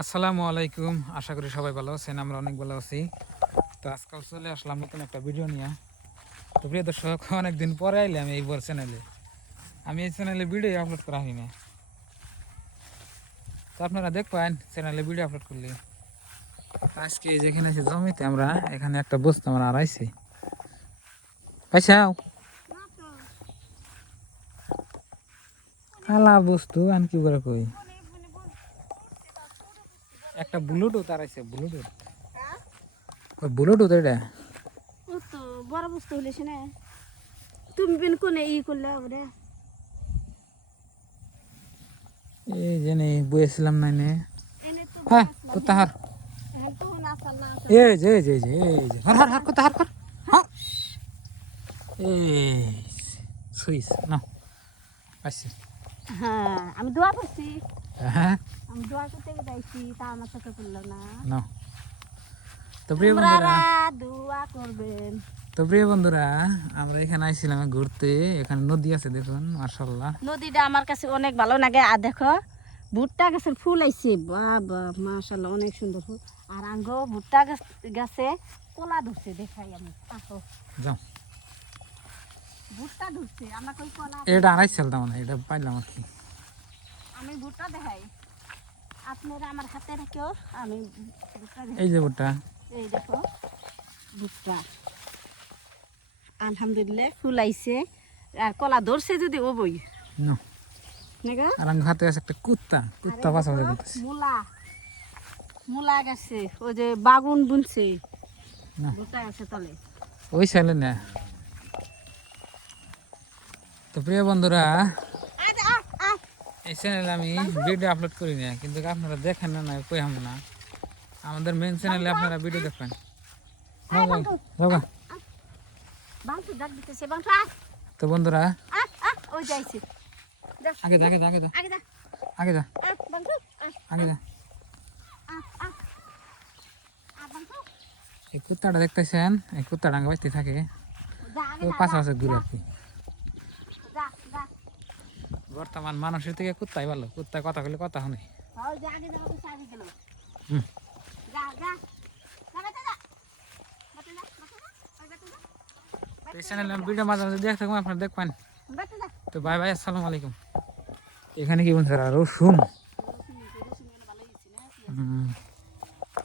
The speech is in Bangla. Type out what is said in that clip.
আসসালামু আলাইকুম। আশা করি সবাই ভালো আছেন, আমরা অনেক ভালো আছি। তো আজকাল চলে আসলাম নতুন একটা ভিডিও নিয়ে। তো প্রিয় দর্শক, অনেকদিন পরে আইলে আমি এইবার চ্যানেলে আমি এই চ্যানেলে ভিডিও আপলোড করা হয় না তো আপনারা দেখবেন চ্যানেলে ভিডিও আপলোড করলে। আজকে যেখানে আছে জমিতে আমরা, এখানে একটা বস্তু আমরা আড়াইছি। পয়সাও আলা বস্তু আন কি করে কই? একটা ব্লুটুথ আড়াইছে ব্লুটুথ ওই ব্লুটুথ এটা? ও তো বড় বস্তু হলে সে না। তুমি বিন কোনে ই করলে ওরে এই যে নেই বইয়েছিলাম না নে। হ্যাঁ তো না এই যে এই যে এই যে এই যে হর হর হর কর এই সুইস না। আচ্ছা হ্যাঁ আমি দোয়া করছি। হ্যাঁ? আমি দোয়া করতে যাইছি তা আমার চোখে পড়ল না। না তো প্রিয় বন্ধুরা। দোয়া করবেন। তো প্রিয় বন্ধুরা আমরা এখানে আইছিলাম ঘুরতে। এখানে নদী আছে দেখুন মার্শাল্লাহ নদীটা আমার কাছে অনেক ভালো লাগে। আর দেখো ভুট্টা গাছের ফুল আইছে। বাবা মাশাল্লাহ অনেক সুন্দর ফুল। আর আঙ্গ ভুট্টা গাছ গাছে কলা ধরছে দেখাই আমি। আসো। যাও। ভুট্টা ধরছে ওই কলা এটা দাম এটা পাইলাম আর কি। আমি ভুট্টা দেখাই। আপনারা আমার হাতে রেখেও আমি ভুট্টা এই যে ওটা এই দেখো ভুট্টা। আলহামদুলিল্লাহ ফুল আইছে আর কলা ধরছে যদি ও বই। আর আমার হাতে আছে একটা কুত্তা। কুত্তা পাশা মূলা। মূলা গেছে। ওই যে বাগুন বুনছে। না। ভুট্টা আছে তলে। ওই সাইলে না। তো প্রিয় বন্ধুরা। এই চ্যানেলে আমি ভিডিও আপলোড করি না কিন্তু আপনারা দেখেন না না কই হাম না। আমাদের মেন চ্যানেলে আপনারা ভিডিও দেখবেন। আয়, তো বন্ধুরা আগে যা আগে যা আগে যা। আগে যা। আগে এই কুত্তাটা দেখতেছেন? এই কুত্তাটা আগে বাঁচতে থাকে। যা, পাশাপাশি ঘুরে আর কি। বর্তমান মানুষের থেকে কুত্তাই ভালো। কুত্তা কথা বলে কথা শুনে চ্যানেলে ভিডিও মাঝে মাঝে দেখতে থাকব আপনারা দেখবেন। তো বাই বাই আসসালামু আলাইকুম। এখানে কি বলছে রসুন